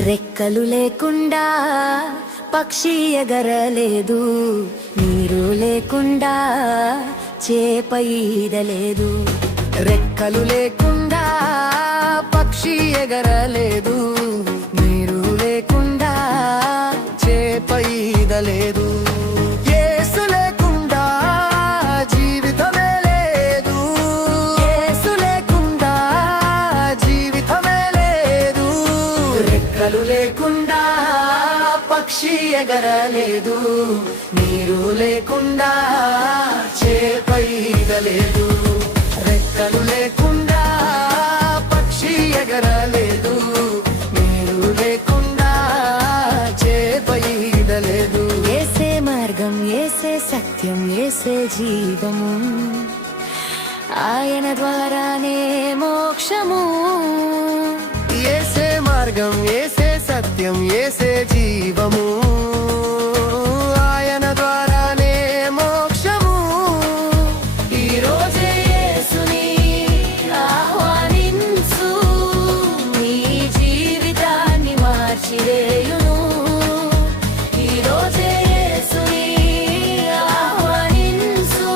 రెక్కలు లేకుండా పక్షి ఎగరలేదు, నీరు లేకుండా చేప ఈదలేదు. రెక్కలు లేకుండా పక్షి ఎగరలేదు, నీరు లేకుండా చేప ఈదలేదు. యేసు లేకుండా జీవితమే లేదు, యేసు లేకుండా జీవితమే లేదు. రెక్కలు లేకుండా పక్షి ఎగరలేదు, నీరు లేకుండా చేప ఈదలేదు. రెక్కలు లేకుండా పక్షి ఎగరలేదు, నీరు లేకుండా చేప ఈదలేదు. యేసే మార్గం, యేసే సత్యం, యేసే జీవము, ఆయన ద్వారానే మోక్షము. యేసే మార్గం, యేసే సత్యం, యేసే జీవము, ఆయన ద్వారానే మోక్షము. ఈ రోజే యేసుని ఆహ్వానించు, నీ జీవితాన్ని మార్చివేయును. ఈ రోజే యేసుని ఆహ్వానించు,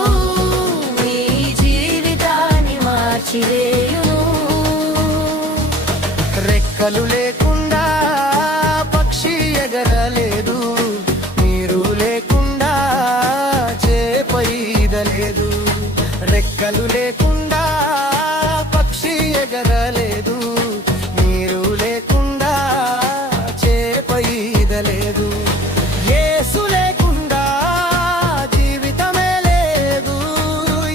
నీ జీవితాన్ని మార్చివేయును. రెక్కలు లేకుండా పక్షి ఎగరలేదు, నీరు లేకుండా చేప ఈదలేదు. రెక్కలు లేకుండా పక్షి ఎగరలేదు, నీరు లేకుండా చేప ఈదలేదు. యేసు లేకుండా జీవితమే లేదు,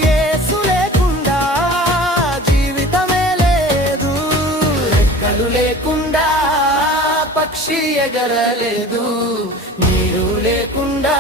యేసు లేకుండా జీవితమే లేదు. రెక్కలు లేకుండా పక్షి ఎగరలేదు, నీరు లేకుండా